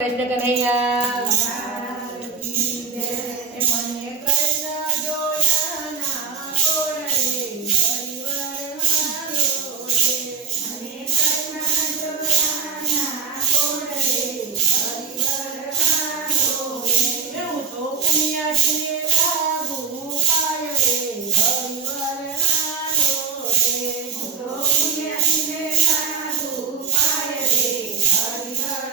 કૃષ્ણ કનૈયા મને કૃષ્ણ જોયા ના કોડલે હરિવર હારો રે. મને કૃષ્ણ જોયા ના કોડલે હરિવર હારો રે. હું તો પુણ્યાજીને લાગુ પાય રે હરિવર હારો રે. હું તો પુણ્યાજીને લાગુ પાય રે હરિવર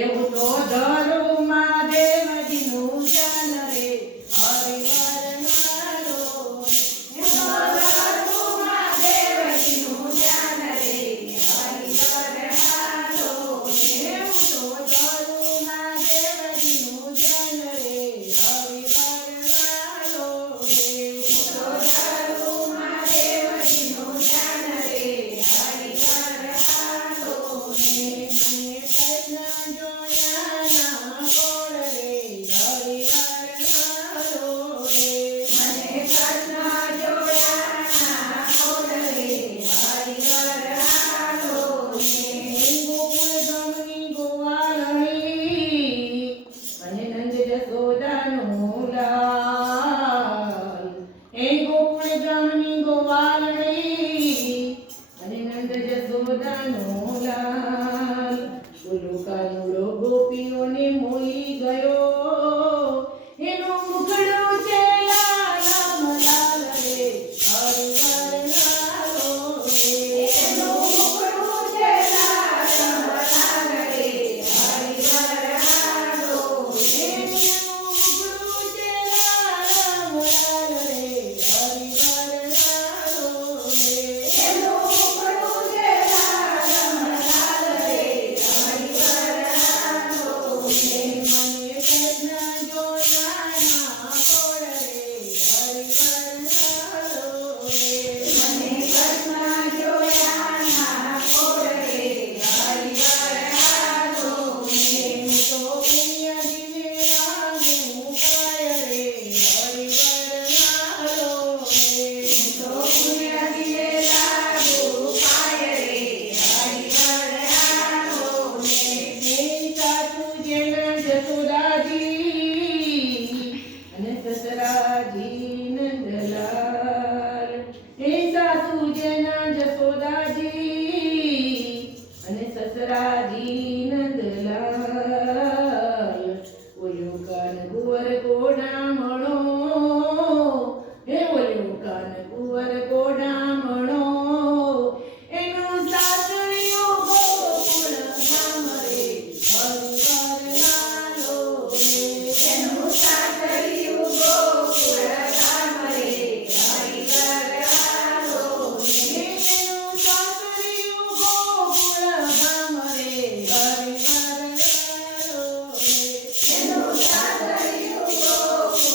એવું તો ધરું મહાદેવજીનું જન રે હરિવર હારો રે. ધરું મહાદેવજીનું જન રે હરિવર હારો રે. એવું તો ધરું મહાદેવજીનું જન રે હરિવર હારો રે. તો ધરું મહાદેવજીનું જન રે હરિવર હારો રે. મને કૃષ્ણ જોયા ના કોડલે હરિવર હારો રે. મને કૃષ્ણ જોયા ના કોડલે હરિવર હારો રે. ગોકુળ ગામની ગોવાળણી અને નંદ જશોદાનો લાલ. એ ગોકુળ ગામની ગોવાળણી અને નંદ જશોદાનો લાલ. બોલો કાનુડો ગોપીઓને મોહી ગયો, એનો મુખડો છે લાલ લાલ રે હરિવર હારો રે. એનો મુખડો છે લાલ લાલ રે હરિવર હારો રે. એનો મુખડો છે લાલ લાલ રે હરિવર હારો રે. એનો મુખડો છે લાલ લાલ રે હરિવર હારો રે. મને કૃષ્ણ જોયા ના કોડલે હરિવર હારો રે. મને કૃષ્ણ જોયા ના કોડલે હરિવર હારો રે. હું તો પુણ્યજીને લાગુ પાય રે હરિવર હારો રે. હું તો પુણ્યજીને લાગુ પાય રે હરિવર હારો રે. હે સાસુ જેના જસોદાજી અને સસરાજી નંદલાલ. હે સાસુ જેના જસોદાજી અને સસરાજી નંદલાલ. ઓયો કાન કુંવર કોડામણો, હે ઓયો કાન કુંવર કોડામણો. એનું સાસરિયું ગોકુળ ગામ રે હરિવર હારો રે. એનું સાસરિયું ગોકુળ ગામ રે હરિવર હારો રે. એનું સાસરિયું ગોકુળ ગામ રે હરિવર હારો રે. એનું સાસરિયું ગોકુળ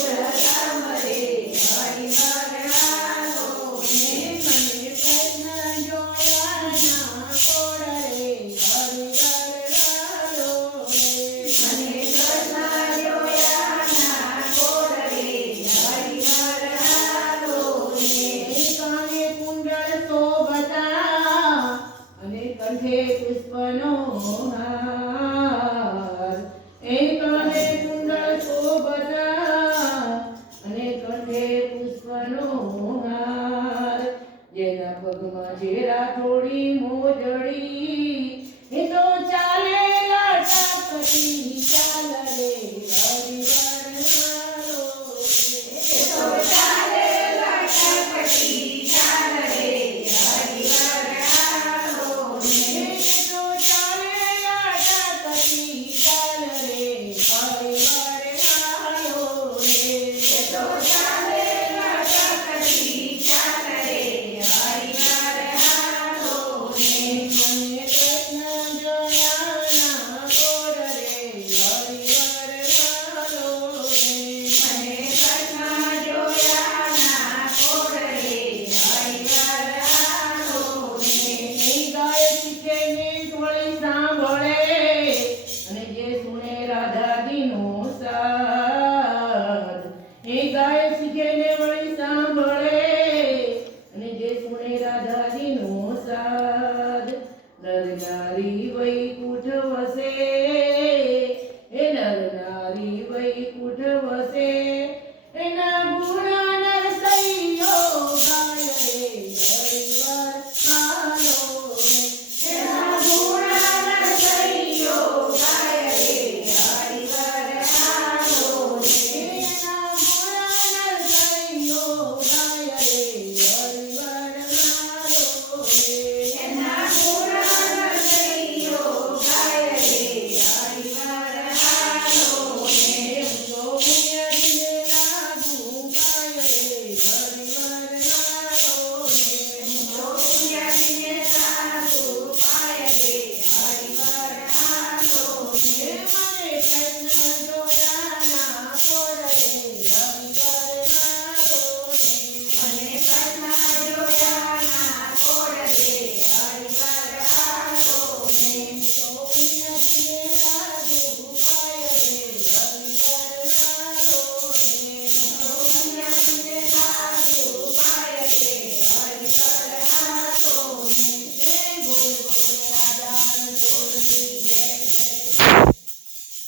ઉઠવશે એના